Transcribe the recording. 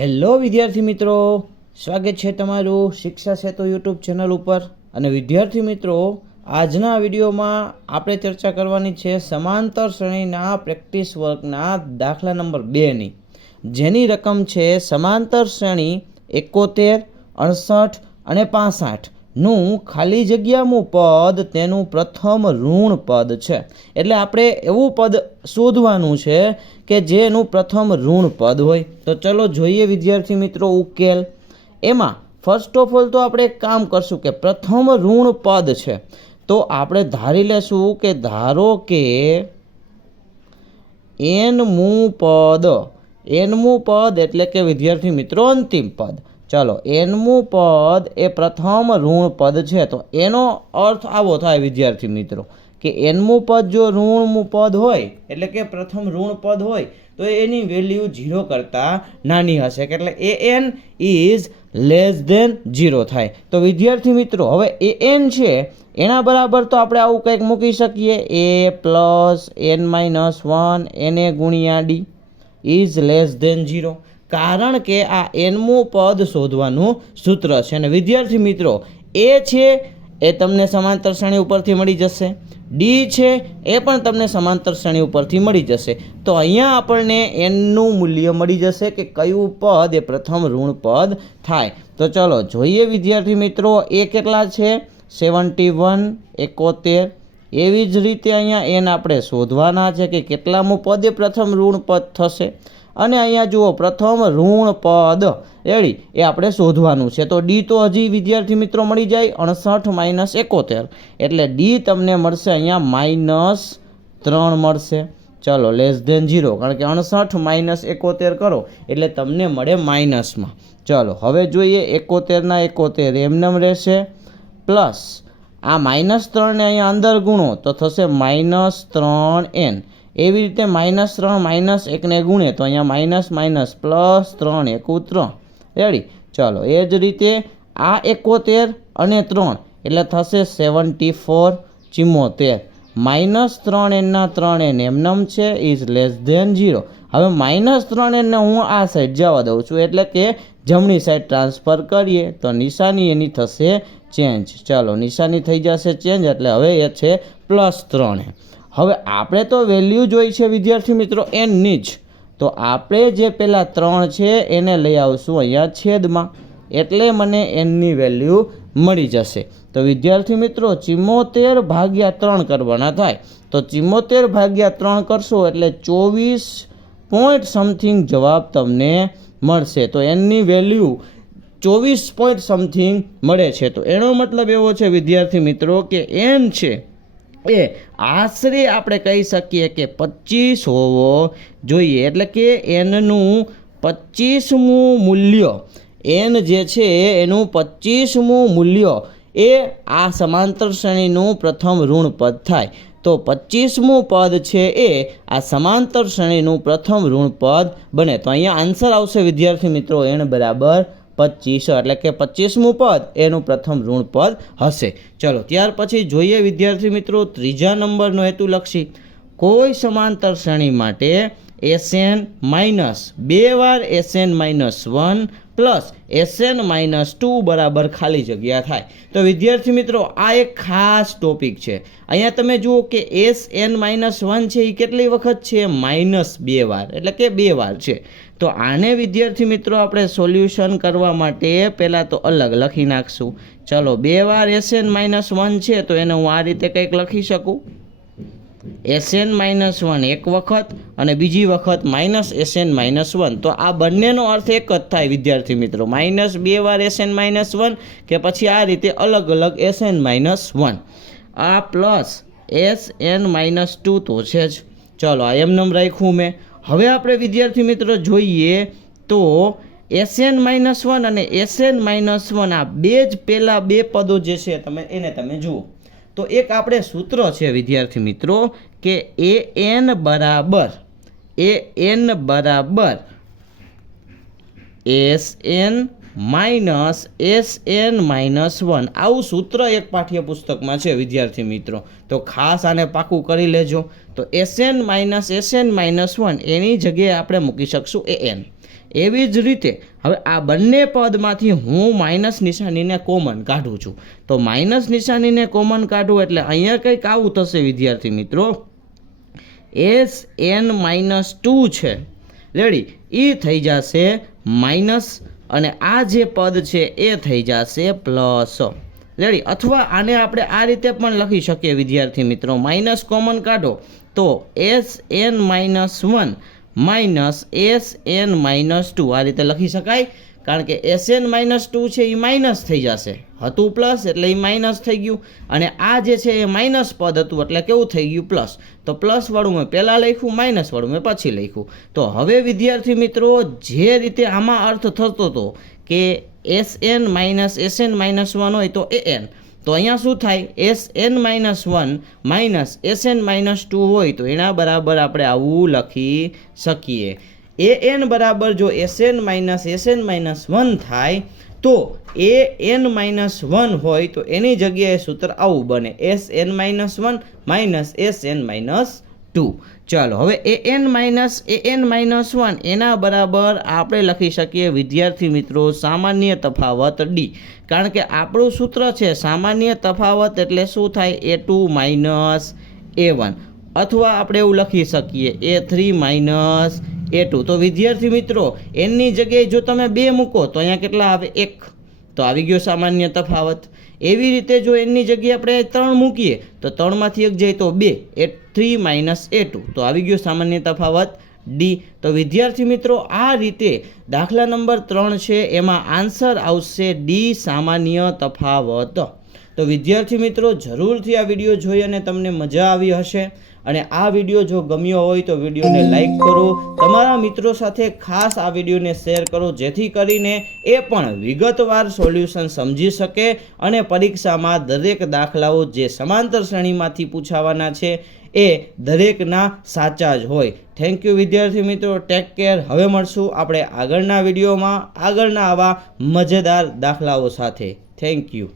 Hello વિદ્યાર્થી મિત્રો, સ્વાગત છે તમારું શિક્ષા સેતુ યુટ્યુબ ચેનલ ઉપર। અને વિદ્યાર્થી મિત્રો, આજના વિડીયોમાં આપણે ચર્ચા કરવાની છે સમાંતર શ્રેણીના પ્રેક્ટિસ વર્કના દાખલા નંબર 2ની, જેની રકમ છે સમાંતર શ્રેણી 71, 68 અને 65 નું ખાલી જગ્યાનું પદ તેનું પ્રથમ ઋણ પદ છે। એટલે આપણે એવું પદ શોધવાનું છે કે જેનું પ્રથમ ઋણ પદ હોય। તો ચલો જોઈએ વિદ્યાર્થી મિત્રો ઉકેલ। એમાં ફર્સ્ટ ઓફ ઓલ તો આપણે એક કામ કરશું કે પ્રથમ ઋણ પદ છે તો આપણે ધારી લેશું કે ધારો કે એનમું પદ એટલે કે વિદ્યાર્થી મિત્રો અંતિમ પદ। ચાલો, એનમું પદ એ પ્રથમ ઋણ પદ છે તો એનો અર્થ આવો થાય વિદ્યાર્થી મિત્રો કે એનમું પદ જો ઋણમું પદ હોય એટલે કે પ્રથમ ઋણ પદ હોય તો એની વેલ્યુ 0 કરતાં નાની હશે, એટલે an ઇઝ લેસ ધેન 0 થાય। તો વિદ્યાર્થી મિત્રો હવે an છે એના બરાબર તો આપણે આવું કંઈક મૂકી શકીએ, a plus n minus 1 na ગુણ્યા d ઇઝ લેસ ધેન 0, કારણ કે આ એનમું પદ શોધવાનું સૂત્ર છે। અને વિદ્યાર્થી મિત્રો એ છે એ તમને સમાંતર શ્રેણી ઉપરથી મળી જશે, ડી છે એ પણ તમને સમાંતર શ્રેણી ઉપરથી મળી જશે। તો અહીંયા આપણને એનનું મૂલ્ય મળી જશે કે કયું પદ એ પ્રથમ ઋણ પદ થાય। તો ચલો જોઈએ વિદ્યાર્થી મિત્રો એ કેટલા છે 71, 71। એવી જ રીતે અહીંયા એન આપણે શોધવાના છે કે કેટલામું પદ એ પ્રથમ ઋણ પદ થશે। અને અહીંયા જુઓ પ્રથમ ઋણ પદ રેડી એ આપણે શોધવાનું છે। તો ડી તો હજી વિદ્યાર્થી મિત્રો મળી જાય 68 - 71, એટલે ડી તમને મળશે અહીંયા -3 મળશે। ચલો લેસ ધેન 0, કારણ કે 68 - 71 કરો એટલે તમને મળે માઇનસમાં। ચલો હવે જોઈએ 71 ના 71 એમનેમ રહેશે, પ્લસ આ -3 ને અહીંયા અંદર ગુણો તો થશે -3n। એવી રીતે -3 -1 ને ગુણે તો અહીંયા માઇનસ માઇનસ પ્લસ 3 × 1 = 3 રેડી। ચાલો એ જ રીતે આ 71 અને 3 એટલે થશે 74, 74 -3n ના 3n એમનેમ છે ઇઝ લેસ ધેન 0। હવે -3n ને હું આ સાઈડ જવા દઉં છું એટલે કે જમણી સાઈડ ટ્રાન્સફર કરીએ તો નિશાની એની થશે ચેન્જ। ચાલો નિશાની થઈ જશે ચેન્જ એટલે હવે એ છે +3n। હવે આપણે તો વેલ્યુ જોઈ છે વિદ્યાર્થી મિત્રો એનની જ, તો આપણે જે પહેલાં 3 છે એને લઈ આવશું અહીંયા છેદમાં, એટલે મને એનની વેલ્યુ મળી જશે। તો વિદ્યાર્થી મિત્રો 74 ભાગ્યા 3 કરવાના થાય, તો 74 ભાગ્યા 3 કરશો એટલે 24 પોઈન્ટ સમથિંગ જવાબ તમને મળશે। તો એનની વેલ્યુ 24 પોઈન્ટ સમથિંગ મળે છે। તો એનો મતલબ એવો છે વિદ્યાર્થી મિત્રો કે એન છે એ આશરે આપણે કહી શકીએ કે 25 હોવો જોઈએ, એટલે કે એનનું 25મું મૂલ્ય, એન જે છે એનું 25મું મૂલ્ય એ આ સમાંતર શ્રેણીનું પ્રથમ ઋણ પદ થાય। તો 25મું પદ છે એ આ સમાંતર શ્રેણીનું પ્રથમ ઋણ પદ બને। તો અહીંયા આન્સર આવશે વિદ્યાર્થી મિત્રો n બરાબર 25, એટલે કે 25મું પદ એનું પ્રથમ ઋણ પદ હશે। ચલો ત્યાર પછી જોઈએ વિદ્યાર્થી મિત્રો ત્રીજા નંબરનો હેતુલક્ષી। કોઈ સમાંતર શ્રેણી માટે Sn માઇનસ 2 વાર Sn -1 પ્લસ Sn -2 બરાબર ખાલી જગ્યા થાય। તો વિદ્યાર્થી મિત્રો આ એક ખાસ ટોપિક છે। અહીંયા તમે જુઓ કે Sn -1 છે એ કેટલી વખત છે -2 વાર, એટલે કે 2 વાર છે। તો આને વિદ્યાર્થી મિત્રો આપણે સોલ્યુશન કરવા માટે પહેલાં તો અલગ લખી નાખશું। ચલો 2 વાર Sn -1 છે તો એને હું આ રીતે કંઈક લખી શકું, Sn -1 એક વખત અને બીજી વખત -Sn -1। તો આ બંનેનો અર્થ એક જ થાય વિદ્યાર્થી મિત્રો, -2 વાર Sn -1 કે પછી આ રીતે અલગ અલગ Sn -1, આ પ્લસ Sn -2 તો છે જ। ચલો આ એમનેમ રાખ્યું મેં। હવે આપણે વિદ્યાર્થી મિત્રો જોઈએ તો Sn -1 અને Sn -1 આ બે જ પહેલાં બે પદો જે છે એને તમે જુઓ તો એક આપણે સૂત્ર છે વિદ્યાર્થી મિત્રો કે an બરાબર Sn Sn -1, આવું સૂત્ર એક પાઠ્યપુસ્તકમાં છે વિદ્યાર્થી મિત્રો, તો ખાસ આને પાકું કરી લેજો। તો Sn -Sn -1 એની જગ્યાએ આપણે મૂકી શકશું an, એવી જ રીતે હવે આ બંને પદમાંથી હું માઇનસ નિશાનીને કોમન કાઢું છું. તો માઇનસ નિશાનીને કોમન કાઢું એટલે અહીંયા કંઈક આવું થશે વિદ્યાર્થી મિત્રો, Sn-2 છે રેડી, એ થઈ જશે માઇનસ અને આ જે પદ છે એ થઈ જશે પ્લસ રેડી. અથવા આને આપણે આ રીતે પણ લખી શકીએ વિદ્યાર્થી મિત્રો, માઇનસ કોમન કાઢો તો Sn-1 માઇનસ Sn-2 આ રીતે લખી શકાય. કારણ કે Sn-2 છે એ માઇનસ થઈ જશે, હતું પ્લસ એટલે એ માઇનસ થઈ ગયું, અને આ જે છે એ માઇનસ પદ હતું એટલે કેવું થઈ ગયું પ્લસ. તો પ્લસવાળું મેં પહેલાં લખ્યું, માઇનસવાળું મેં પછી લખ્યું. તો હવે વિદ્યાર્થી મિત્રો જે રીતે આમાં અર્થ થતો હતો કે Sn-1 હોય તો an, તો અહીંયા શું થાય Sn-1 માઇનસ Sn-2 હોય તો એના બરાબર આપણે આવું લખી શકીએ. an બરાબર જો Sn-1 થાય તો an-1 હોય તો એની જગ્યાએ સૂત્ર આવું બને Sn-1 માઇનસ Sn-2. ચાલો હવે an-1 એના બરાબર આપણે લખી શકીએ વિદ્યાર્થી મિત્રો સામાન્ય તફાવત d. કારણ કે આપણું સૂત્ર છે સામાન્ય તફાવત એટલે શું થાય a2 માઇનસ a1, અથવા આપણે એવું લખી શકીએ a3 માઇનસ a2. તો વિદ્યાર્થી મિત્રો એની જગ્યાએ જો તમે 2 મૂકો તો અહીંયા કેટલા આવે 1, તો આવી ગયો સામાન્ય તફાવત. એવી રીતે જો એની જગ્યાએ આપણે 3 મૂકીએ તો 3માંથી 1 જાય તો 2, a3 માઇનસ a2, તો આવી ગયો સામાન્ય તફાવત d. તો વિદ્યાર્થી મિત્રો આ રીતે દાખલા નંબર 3 છે એમાં આન્સર આવશે d સામાન્ય તફાવત. તો વિદ્યાર્થી મિત્રો જરૂરથી આ વિડીયો જોઈ અને તમને મજા આવી હશે, અને આ વિડીયો જો ગમ્યો હોય તો વિડીયોને લાઈક કરો, તમારા મિત્રો સાથે ખાસ આ વિડીયોને શેર કરો જેથી કરીને એ પણ વિગતવાર સોલ્યુશન સમજી શકે અને પરીક્ષામાં દરેક દાખલાઓ જે સમાંતર શ્રેણીમાંથી પૂછાવાના છે એ દરેકના સાચા જ હોય. થેન્ક યુ વિદ્યાર્થી મિત્રો, ટેક કેર. હવે મળશું આપણે આગળના વિડીયોમાં આગળના આવા મજેદાર દાખલાઓ સાથે. Thank you.